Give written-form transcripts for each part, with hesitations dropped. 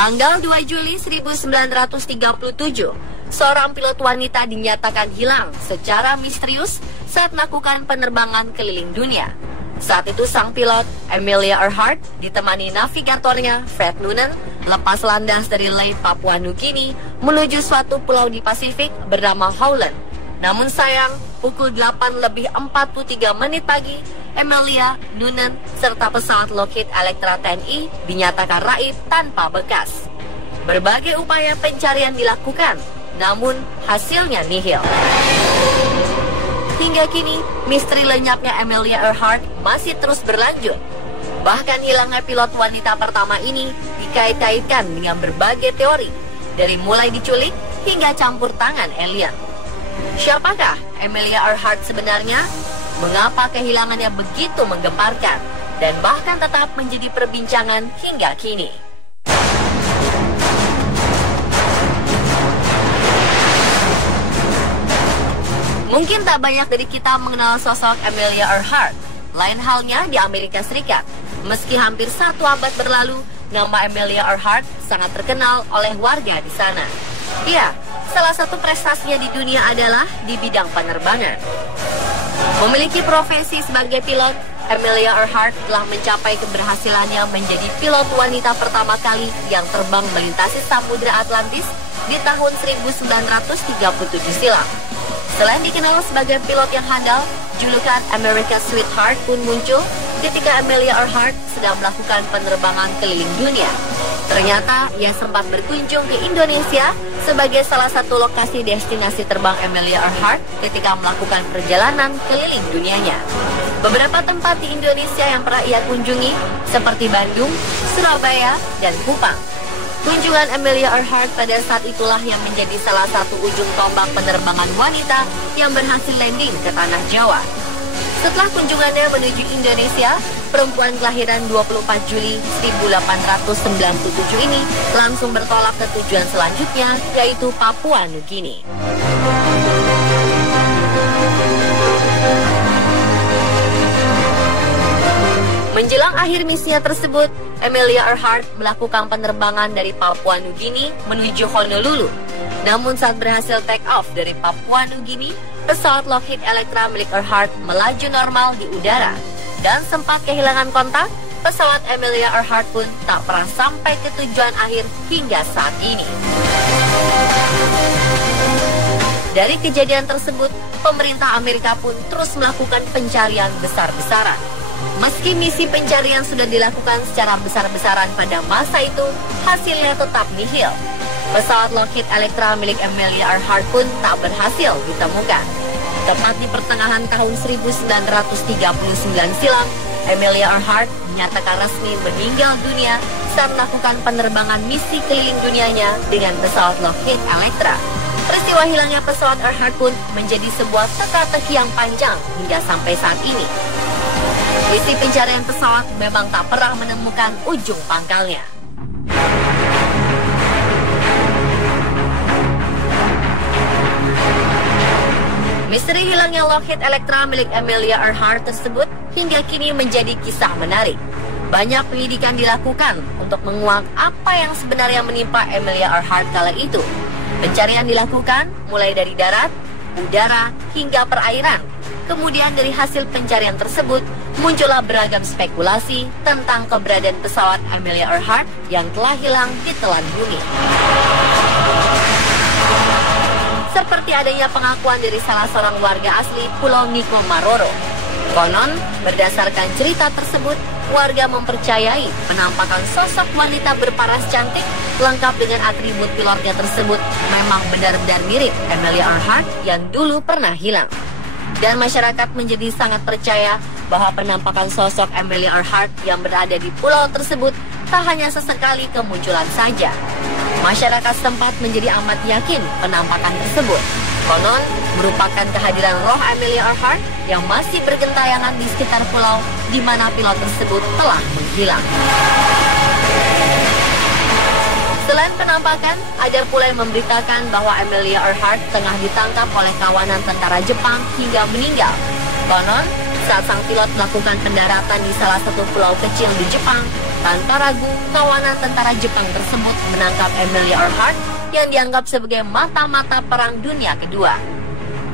Tanggal 2 Juli 1937, seorang pilot wanita dinyatakan hilang secara misterius saat melakukan penerbangan keliling dunia. Saat itu sang pilot, Amelia Earhart, ditemani navigatornya, Fred Noonan, lepas landas dari Leyte, Papua Nugini, menuju suatu pulau di Pasifik bernama Howland. Namun sayang, pukul 8:43 pagi, Amelia, Noonan, serta pesawat Lockheed Electra TNI dinyatakan raib tanpa bekas. Berbagai upaya pencarian dilakukan, namun hasilnya nihil. Hingga kini, misteri lenyapnya Amelia Earhart masih terus berlanjut. Bahkan hilangnya pilot wanita pertama ini dikait-kaitkan dengan berbagai teori, dari mulai diculik hingga campur tangan alien. Siapakah Amelia Earhart sebenarnya? Mengapa kehilangannya begitu menggemparkan dan bahkan tetap menjadi perbincangan hingga kini? Mungkin tak banyak dari kita mengenal sosok Amelia Earhart. Lain halnya di Amerika Serikat. Meski hampir 1 abad berlalu, nama Amelia Earhart sangat terkenal oleh warga di sana. Iya, salah satu prestasinya di dunia adalah di bidang penerbangan. Memiliki profesi sebagai pilot, Amelia Earhart telah mencapai keberhasilannya menjadi pilot wanita pertama kali yang terbang melintasi Samudra Atlantis di tahun 1937 silam. Selain dikenal sebagai pilot yang handal, julukan America's Sweetheart pun muncul ketika Amelia Earhart sedang melakukan penerbangan keliling dunia. Ternyata ia sempat berkunjung ke Indonesia sebagai salah satu lokasi destinasi terbang Amelia Earhart ketika melakukan perjalanan keliling dunianya. Beberapa tempat di Indonesia yang pernah ia kunjungi seperti Bandung, Surabaya, dan Kupang. Kunjungan Amelia Earhart pada saat itulah yang menjadi salah satu ujung tombak penerbangan wanita yang berhasil landing ke tanah Jawa. Setelah kunjungannya menuju Indonesia, perempuan kelahiran 24 Juli 1897 ini langsung bertolak ke tujuan selanjutnya, yaitu Papua Nugini. Menjelang akhir misinya tersebut, Amelia Earhart melakukan penerbangan dari Papua Nugini menuju Honolulu. Namun saat berhasil take off dari Papua Nugini, pesawat Lockheed Electra milik Earhart melaju normal di udara. Dan sempat kehilangan kontak, pesawat Amelia Earhart pun tak pernah sampai ke tujuan akhir hingga saat ini. Dari kejadian tersebut, pemerintah Amerika pun terus melakukan pencarian besar-besaran. Meski misi pencarian sudah dilakukan secara besar-besaran pada masa itu, hasilnya tetap nihil. Pesawat Lockheed Electra milik Amelia Earhart pun tak berhasil ditemukan. Tepat di pertengahan tahun 1939 silam, Amelia Earhart dinyatakan resmi meninggal dunia saat melakukan penerbangan misi keliling dunianya dengan pesawat Lockheed Electra. Peristiwa hilangnya pesawat Earhart pun menjadi sebuah teka-teki yang panjang hingga sampai saat ini. Misi pencarian pesawat memang tak pernah menemukan ujung pangkalnya. Misteri hilangnya Lockheed Electra milik Amelia Earhart tersebut hingga kini menjadi kisah menarik. Banyak penyidikan dilakukan untuk menguak apa yang sebenarnya menimpa Amelia Earhart kala itu. Pencarian dilakukan mulai dari darat, udara, hingga perairan. Kemudian dari hasil pencarian tersebut, muncullah beragam spekulasi tentang keberadaan pesawat Amelia Earhart yang telah hilang di telan bumi. Seperti adanya pengakuan dari salah seorang warga asli Pulau Niko Maroro. Konon, berdasarkan cerita tersebut, warga mempercayai penampakan sosok wanita berparas cantik lengkap dengan atribut pilotnya tersebut memang benar-benar mirip Amelia Earhart yang dulu pernah hilang. Dan masyarakat menjadi sangat percaya bahwa penampakan sosok Amelia Earhart yang berada di pulau tersebut tak hanya sesekali kemunculan saja. Masyarakat setempat menjadi amat yakin penampakan tersebut konon merupakan kehadiran roh Amelia Earhart yang masih bergentayangan di sekitar pulau di mana pilot tersebut telah menghilang. Selain penampakan, ada pula yang memberitakan bahwa Amelia Earhart tengah ditangkap oleh kawanan tentara Jepang hingga meninggal. Konon, Saat sang pilot melakukan pendaratan di salah satu pulau kecil di Jepang, tanpa ragu, kawanan tentara Jepang tersebut menangkap Amelia Earhart yang dianggap sebagai mata-mata Perang Dunia Kedua.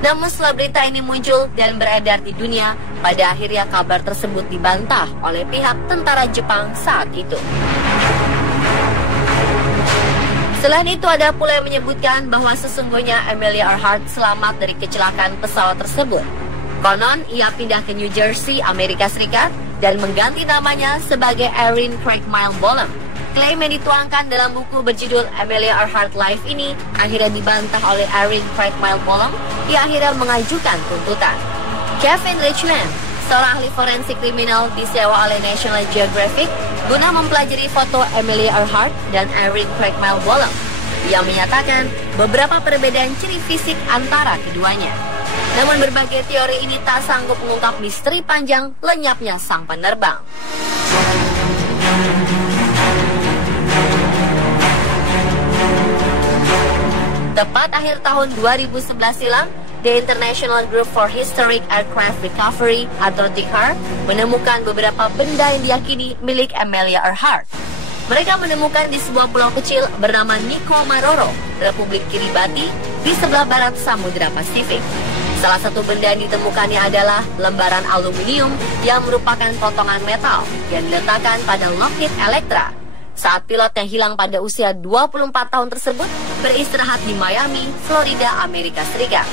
Namun setelah berita ini muncul dan beredar di dunia, pada akhirnya kabar tersebut dibantah oleh pihak tentara Jepang saat itu. Selain itu, ada pula yang menyebutkan bahwa sesungguhnya Amelia Earhart selamat dari kecelakaan pesawat tersebut. Konon, ia pindah ke New Jersey, Amerika Serikat, dan mengganti namanya sebagai Erin Craig Bolam. Klaim yang dituangkan dalam buku berjudul Amelia Earhart Life ini akhirnya dibantah oleh Erin Craig Bolam. Ia akhirnya mengajukan tuntutan. Kevin Richman, seorang ahli forensik kriminal, disewa oleh National Geographic guna mempelajari foto Amelia Earhart dan Erin Craig Bolam. Ia menyatakan beberapa perbedaan ciri fisik antara keduanya. Namun berbagai teori ini tak sanggup mengungkap misteri panjang lenyapnya sang penerbang. Tepat akhir tahun 2011 silam, The International Group for Historic Aircraft Recovery atau TICAR menemukan beberapa benda yang diyakini milik Amelia Earhart. Mereka menemukan di sebuah pulau kecil bernama Nikomaroro, Republik Kiribati, di sebelah barat Samudra Pasifik. Salah satu benda yang ditemukannya adalah lembaran aluminium yang merupakan potongan metal yang diletakkan pada Lockheed Electra saat pilot yang hilang pada usia 24 tahun tersebut beristirahat di Miami, Florida, Amerika Serikat.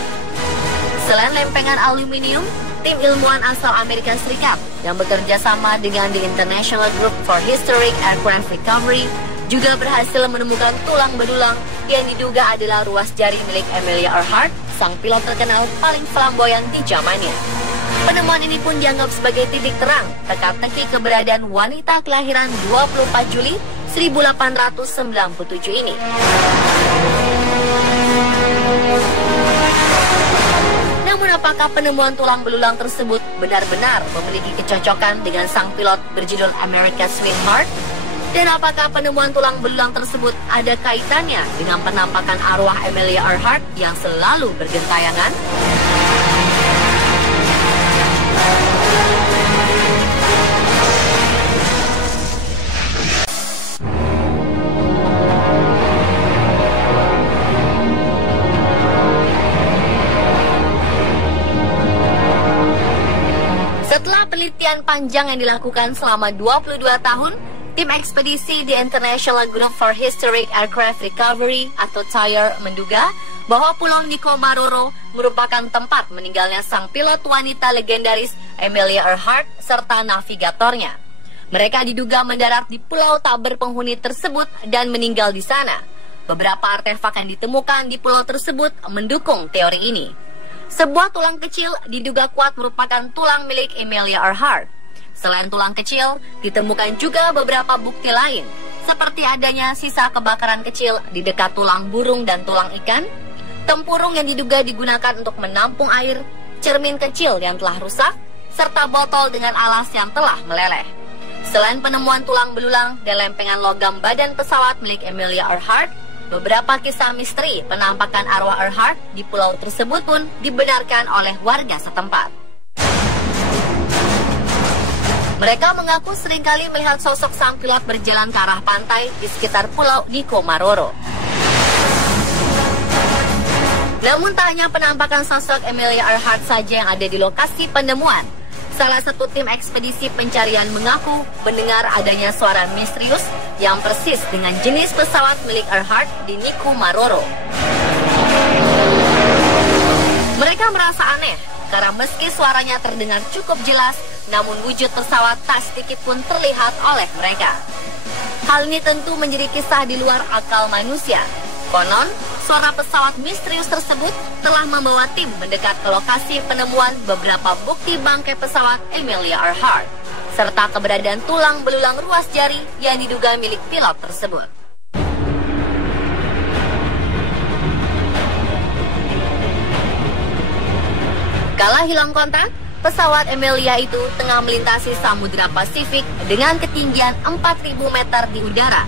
Selain lempengan aluminium, tim ilmuwan asal Amerika Serikat yang bekerja sama dengan The International Group for Historic Aircraft Recovery juga berhasil menemukan tulang belulang yang diduga adalah ruas jari milik Amelia Earhart, sang pilot terkenal paling flamboyan di zamannya. Penemuan ini pun dianggap sebagai titik terang teka-teki keberadaan wanita kelahiran 24 Juli 1897 ini. Namun apakah penemuan tulang belulang tersebut benar-benar memiliki kecocokan dengan sang pilot berjudul America's Sweetheart? Dan apakah penemuan tulang belulang tersebut ada kaitannya dengan penampakan arwah Amelia Earhart yang selalu bergentayangan? Setelah penelitian panjang yang dilakukan selama 22 tahun, tim ekspedisi The International Group for Historic Aircraft Recovery atau TIAR menduga bahwa Pulau Nikomaroro merupakan tempat meninggalnya sang pilot wanita legendaris Amelia Earhart serta navigatornya. Mereka diduga mendarat di pulau tak berpenghuni tersebut dan meninggal di sana. Beberapa artefak yang ditemukan di pulau tersebut mendukung teori ini. Sebuah tulang kecil diduga kuat merupakan tulang milik Amelia Earhart. Selain tulang kecil, ditemukan juga beberapa bukti lain, seperti adanya sisa kebakaran kecil di dekat tulang burung dan tulang ikan, tempurung yang diduga digunakan untuk menampung air, cermin kecil yang telah rusak, serta botol dengan alas yang telah meleleh. Selain penemuan tulang belulang dan lempengan logam badan pesawat milik Amelia Earhart, beberapa kisah misteri penampakan arwah Earhart di pulau tersebut pun dibenarkan oleh warga setempat. Mereka mengaku seringkali melihat sosok sang pilot berjalan ke arah pantai di sekitar pulau Nikomaroro. Namun tak hanya penampakan sosok Amelia Earhart saja yang ada di lokasi penemuan. Salah satu tim ekspedisi pencarian mengaku mendengar adanya suara misterius yang persis dengan jenis pesawat milik Earhart di Nikomaroro. Mereka merasa aneh karena meski suaranya terdengar cukup jelas, namun wujud pesawat tak sedikit pun terlihat oleh mereka. Hal ini tentu menjadi kisah di luar akal manusia. Konon, suara pesawat misterius tersebut telah membawa tim mendekat ke lokasi penemuan beberapa bukti bangkai pesawat Amelia Earhart, serta keberadaan tulang belulang ruas jari yang diduga milik pilot tersebut. Kala hilang kontak, pesawat Amelia itu tengah melintasi Samudra Pasifik dengan ketinggian 4.000 meter di udara.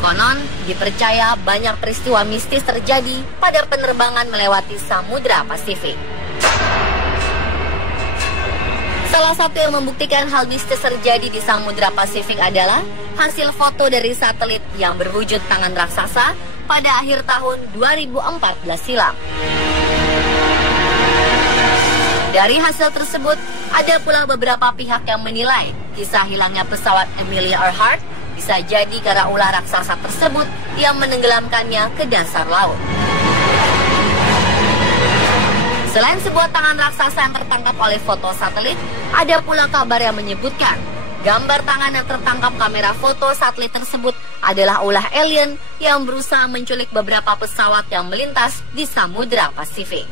Konon, dipercaya banyak peristiwa mistis terjadi pada penerbangan melewati Samudra Pasifik. Salah satu yang membuktikan hal mistis terjadi di Samudra Pasifik adalah hasil foto dari satelit yang berwujud tangan raksasa pada akhir tahun 2014 silam. Dari hasil tersebut, ada pula beberapa pihak yang menilai kisah hilangnya pesawat Amelia Earhart bisa jadi karena ulah raksasa tersebut yang menenggelamkannya ke dasar laut. Selain sebuah tangan raksasa yang tertangkap oleh foto satelit, ada pula kabar yang menyebutkan gambar tangan yang tertangkap kamera foto satelit tersebut adalah ulah alien yang berusaha menculik beberapa pesawat yang melintas di Samudra Pasifik.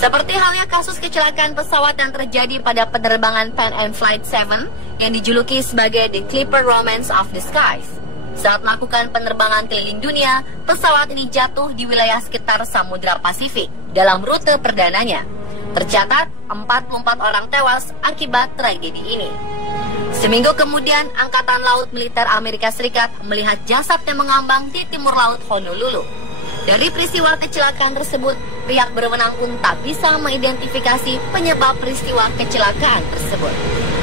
Seperti halnya kasus kecelakaan pesawat yang terjadi pada penerbangan Pan Am Flight 7 yang dijuluki sebagai The Clipper Romance of the Skies. Saat melakukan penerbangan keliling dunia, pesawat ini jatuh di wilayah sekitar Samudra Pasifik dalam rute perdananya. Tercatat 44 orang tewas akibat tragedi ini. Seminggu kemudian, Angkatan Laut Militer Amerika Serikat melihat jasad yang mengambang di timur laut Honolulu. Dari peristiwa kecelakaan tersebut, pihak berwenang pun tak bisa mengidentifikasi penyebab peristiwa kecelakaan tersebut.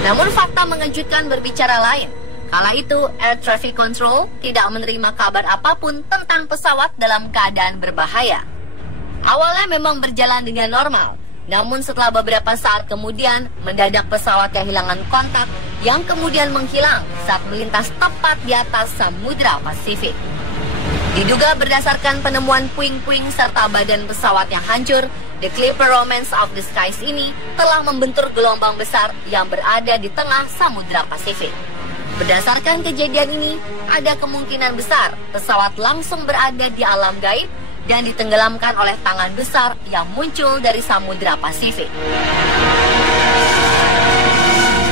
Namun fakta mengejutkan berbicara lain. Kala itu, Air Traffic Control tidak menerima kabar apapun tentang pesawat dalam keadaan berbahaya. Awalnya memang berjalan dengan normal, namun setelah beberapa saat kemudian, mendadak pesawat kehilangan kontak yang kemudian menghilang saat melintas tepat di atas Samudra Pasifik. Diduga berdasarkan penemuan puing-puing serta badan pesawat yang hancur, The Clipper Romance of the Skies ini telah membentur gelombang besar yang berada di tengah Samudra Pasifik. Berdasarkan kejadian ini, ada kemungkinan besar pesawat langsung berada di alam gaib dan ditenggelamkan oleh tangan besar yang muncul dari Samudra Pasifik.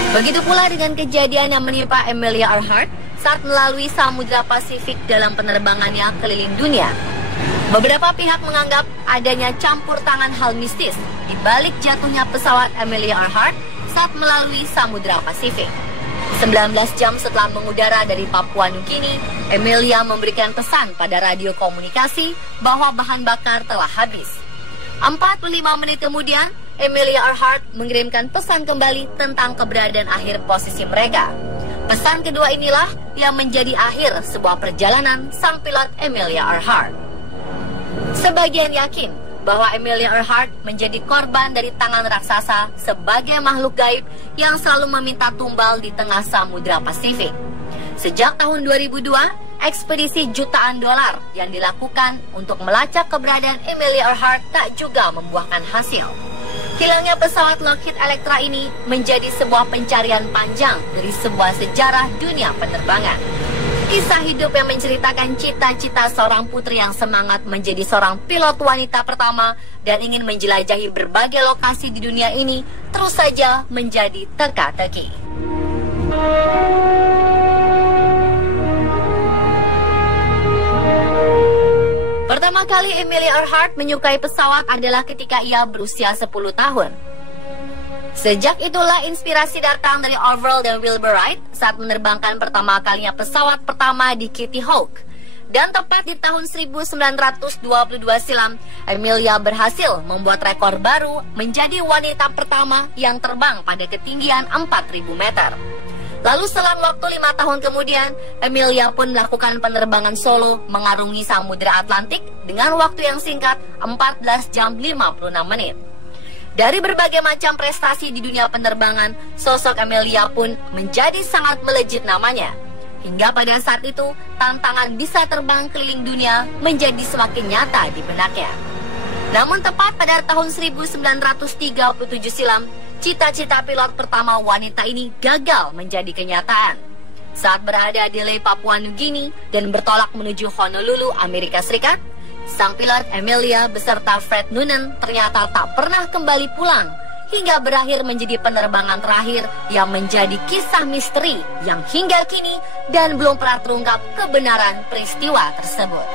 Begitu pula dengan kejadian yang menimpa Amelia Earhart saat melalui Samudra Pasifik dalam penerbangannya keliling dunia. Beberapa pihak menganggap adanya campur tangan hal mistis di balik jatuhnya pesawat Amelia Earhart saat melalui Samudra Pasifik. 19 jam setelah mengudara dari Papua Nugini, Amelia memberikan pesan pada radio komunikasi bahwa bahan bakar telah habis. 45 menit kemudian, Amelia Earhart mengirimkan pesan kembali tentang keberadaan akhir posisi mereka. Pesan kedua inilah yang menjadi akhir sebuah perjalanan sang pilot Amelia Earhart. Sebagian yakin bahwa Amelia Earhart menjadi korban dari tangan raksasa sebagai makhluk gaib yang selalu meminta tumbal di tengah Samudra Pasifik. Sejak tahun 2002, ekspedisi jutaan dolar yang dilakukan untuk melacak keberadaan Amelia Earhart tak juga membuahkan hasil. Hilangnya pesawat Lockheed Electra ini menjadi sebuah pencarian panjang dari sebuah sejarah dunia penerbangan. Kisah hidup yang menceritakan cita-cita seorang putri yang semangat menjadi seorang pilot wanita pertama dan ingin menjelajahi berbagai lokasi di dunia ini terus saja menjadi teka-teki. Pertama kali Amelia Earhart menyukai pesawat adalah ketika ia berusia 10 tahun. Sejak itulah inspirasi datang dari Orville dan Wilbur Wright saat menerbangkan pertama kalinya pesawat pertama di Kitty Hawk. Dan tepat di tahun 1922 silam, Amelia berhasil membuat rekor baru menjadi wanita pertama yang terbang pada ketinggian 4.000 meter. Lalu selang waktu 5 tahun kemudian, Amelia pun melakukan penerbangan solo mengarungi Samudra Atlantik dengan waktu yang singkat 14 jam 56 menit. Dari berbagai macam prestasi di dunia penerbangan, sosok Amelia pun menjadi sangat melejit namanya. Hingga pada saat itu, tantangan bisa terbang keliling dunia menjadi semakin nyata di benaknya. Namun tepat pada tahun 1937 silam, cita-cita pilot pertama wanita ini gagal menjadi kenyataan. Saat berada di Ley, Papua Nugini dan bertolak menuju Honolulu, Amerika Serikat, sang pilot Amelia beserta Fred Noonan ternyata tak pernah kembali pulang hingga berakhir menjadi penerbangan terakhir yang menjadi kisah misteri yang hingga kini dan belum pernah terungkap kebenaran peristiwa tersebut.